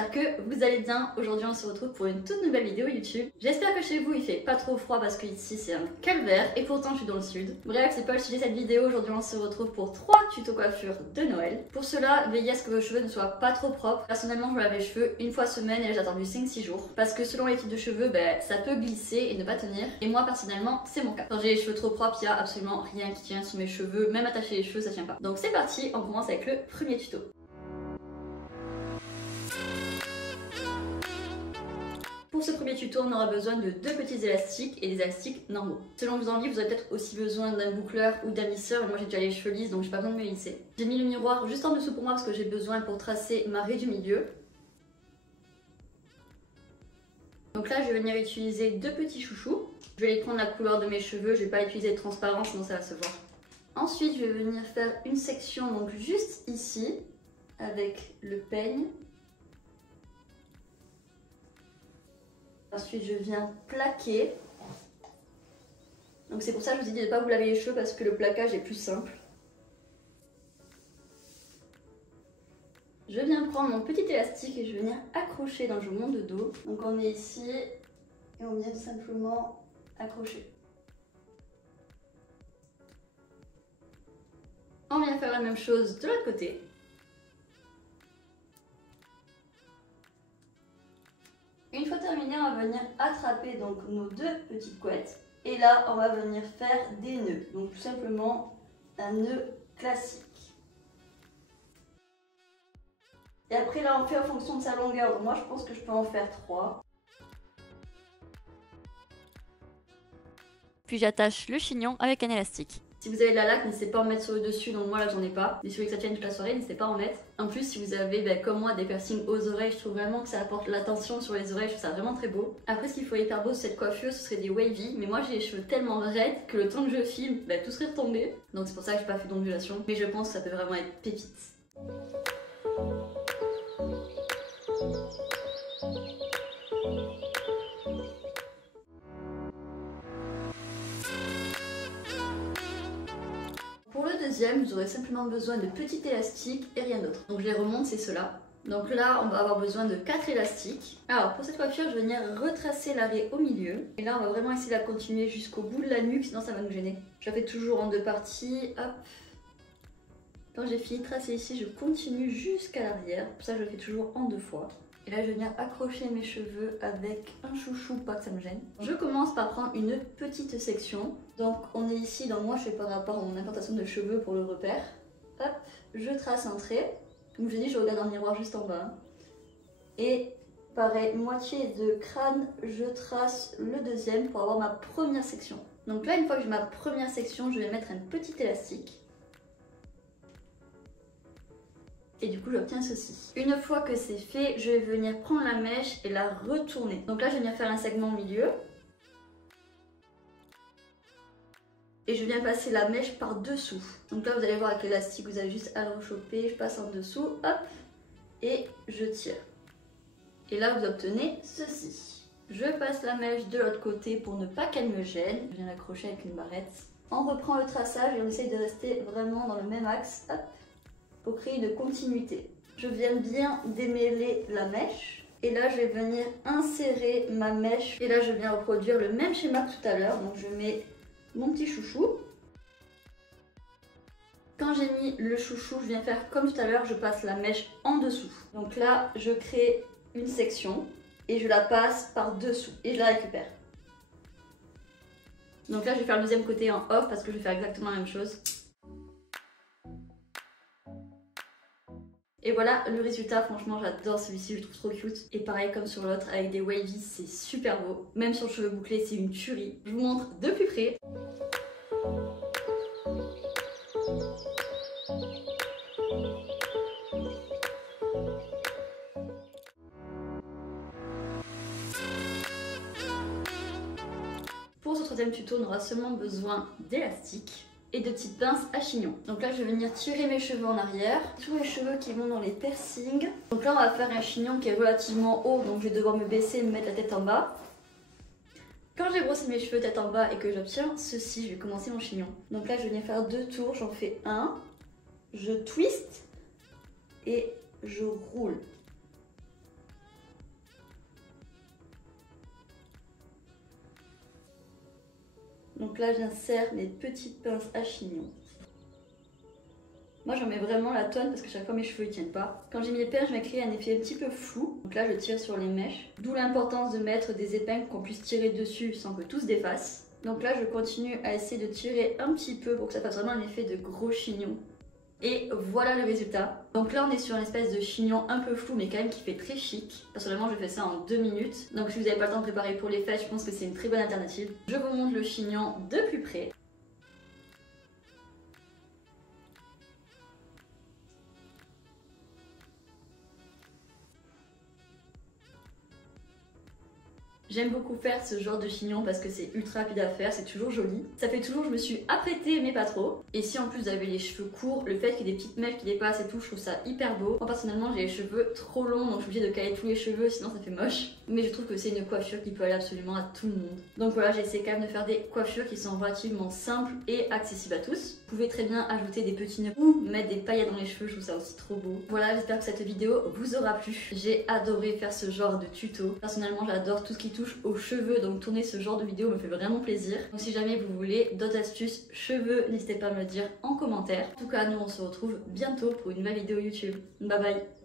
j'espère que vous allez bien. Aujourd'hui on se retrouve pour une toute nouvelle vidéo YouTube. J'espère que chez vous il fait pas trop froid parce que ici c'est un calvaire et pourtant je suis dans le sud. Bref, c'est pas le sujet de cette vidéo. Aujourd'hui on se retrouve pour 3 tutos coiffure de Noël. Pour cela, veillez à ce que vos cheveux ne soient pas trop propres. Personnellement je lave les cheveux une fois semaine et là j'ai attendu 5-6 jours. Parce que selon les types de cheveux, ça peut glisser et ne pas tenir. Et moi personnellement c'est mon cas. Quand j'ai les cheveux trop propres, il n'y a absolument rien qui tient sur mes cheveux. Même attacher les cheveux ça tient pas. Donc c'est parti, on commence avec le premier tuto. Pour ce premier tuto, on aura besoin de 2 petits élastiques et des élastiques normaux. Selon vos envies, vous aurez peut-être aussi besoin d'un boucleur ou d'un lisseur. Moi j'ai déjà les cheveux lisses donc j'ai pas besoin de me lisser. J'ai mis le miroir juste en dessous pour moi parce que j'ai besoin pour tracer ma raie du milieu. Donc là je vais venir utiliser 2 petits chouchous. Je vais les prendre la couleur de mes cheveux, je vais pas utiliser de transparent sinon ça va se voir. Ensuite je vais venir faire une section donc juste ici avec le peigne. Ensuite je viens plaquer. Donc c'est pour ça que je vous ai dit de ne pas vous laver les cheveux parce que le plaquage est plus simple. Je viens prendre mon petit élastique et je vais venir accrocher dans le joumon de dos. Donc on est ici et on vient tout simplement accrocher. On vient faire la même chose de l'autre côté. Une fois terminé, on va venir attraper donc nos 2 petites couettes. Et là, on va venir faire des nœuds. Donc tout simplement un nœud classique. Et après là, on fait en fonction de sa longueur. Donc moi, je pense que je peux en faire 3. Puis j'attache le chignon avec un élastique. Si vous avez de la laque, n'hésitez pas à en mettre sur le dessus, donc moi là j'en ai pas. Mais si vous voulez que ça tienne toute la soirée, n'hésitez pas à en mettre. En plus, si vous avez comme moi des piercings aux oreilles, je trouve vraiment que ça apporte l'attention sur les oreilles, je trouve ça vraiment très beau. Après, ce qu'il faut hyper beau sur cette coiffure, ce serait des wavy. Mais moi j'ai les cheveux tellement raides que le temps que je filme, tout serait retombé. Donc c'est pour ça que j'ai pas fait d'ondulation. Mais je pense que ça peut vraiment être pépite. Pour le deuxième, vous aurez simplement besoin de petits élastiques et rien d'autre. Donc je les remonte, c'est cela. Donc là, on va avoir besoin de 4 élastiques. Alors pour cette coiffure, je vais venir retracer la raie au milieu. Et là, on va vraiment essayer de la continuer jusqu'au bout de la nuque, sinon ça va nous gêner. Je la fais toujours en 2 parties. Hop. Quand j'ai fini de tracer ici, je continue jusqu'à l'arrière. Pour ça, je le fais toujours en 2 fois. Et là, je vais venir accrocher mes cheveux avec un chouchou, pas que ça me gêne. Je commence par prendre une petite section. Donc, on est ici, donc moi, je fais par rapport à mon implantation de cheveux pour le repère. Hop, je trace un trait. Comme je dis, je regarde dans le miroir juste en bas. Et pareil, moitié de crâne, je trace le deuxième pour avoir ma première section. Donc là, une fois que j'ai ma première section, je vais mettre un petit élastique. Et du coup j'obtiens ceci. Une fois que c'est fait, je vais venir prendre la mèche et la retourner. Donc là je vais venir faire un segment au milieu. Et je viens passer la mèche par dessous. Donc là vous allez voir avec l'élastique, vous avez juste à le rechoper. Je passe en dessous, hop, et je tire. Et là vous obtenez ceci. Je passe la mèche de l'autre côté pour ne pas qu'elle me gêne. Je viens l'accrocher avec une barrette. On reprend le traçage et on essaye de rester vraiment dans le même axe, hop, pour créer une continuité. Je viens bien démêler la mèche et là je vais venir insérer ma mèche et là je viens reproduire le même schéma que tout à l'heure. Donc je mets mon petit chouchou. Quand j'ai mis le chouchou, je viens faire comme tout à l'heure, je passe la mèche en dessous. Donc là je crée une section et je la passe par dessous et je la récupère. Donc là je vais faire le deuxième côté en off parce que je vais faire exactement la même chose. Et voilà le résultat, franchement j'adore celui-ci, je le trouve trop cute. Et pareil comme sur l'autre avec des wavy, c'est super beau. Même sur le cheveu bouclé, c'est une tuerie. Je vous montre de plus près. Pour ce troisième tuto, on aura seulement besoin d'élastique et de petites pinces à chignon. Donc là je vais venir tirer mes cheveux en arrière, tous les cheveux qui vont dans les piercings. Donc là on va faire un chignon qui est relativement haut, donc je vais devoir me baisser et me mettre la tête en bas. Quand j'ai brossé mes cheveux tête en bas et que j'obtiens ceci, je vais commencer mon chignon. Donc là je viens faire 2 tours, j'en fais un, je twist et je roule. là j'insère mes petites pinces à chignon. Moi j'en mets vraiment la tonne parce que chaque fois mes cheveux ils tiennent pas. Quand j'ai mis les perles, je m'ai créé un effet un petit peu flou. Donc là je tire sur les mèches. D'où l'importance de mettre des épingles qu'on puisse tirer dessus sans que tout se défasse. Donc là je continue à essayer de tirer un petit peu pour que ça fasse vraiment un effet de gros chignon. Et voilà le résultat. Donc là on est sur une espèce de chignon un peu flou mais quand même qui fait très chic. Personnellement je fais ça en 2 minutes. Donc si vous n'avez pas le temps de préparer pour les fêtes, je pense que c'est une très bonne alternative. Je vous montre le chignon de plus près. J'aime beaucoup faire ce genre de chignon parce que c'est ultra rapide à faire, c'est toujours joli. Ça fait toujours, je me suis apprêtée mais pas trop. Et si en plus vous avez les cheveux courts, le fait qu'il y ait des petites mèches qui dépassent et tout, je trouve ça hyper beau. Moi personnellement j'ai les cheveux trop longs donc je suis obligée de caler tous les cheveux sinon ça fait moche. Mais je trouve que c'est une coiffure qui peut aller absolument à tout le monde. Donc voilà, j'ai essayé quand même de faire des coiffures qui sont relativement simples et accessibles à tous. Vous pouvez très bien ajouter des petits nœuds ou mettre des paillettes dans les cheveux, je trouve ça aussi trop beau. Voilà, j'espère que cette vidéo vous aura plu. J'ai adoré faire ce genre de tuto. Personnellement j'adore tout ce qui touche aux cheveux, donc tourner ce genre de vidéo me fait vraiment plaisir. Donc si jamais vous voulez d'autres astuces cheveux, n'hésitez pas à me le dire en commentaire. En tout cas, nous on se retrouve bientôt pour une nouvelle vidéo YouTube. Bye bye!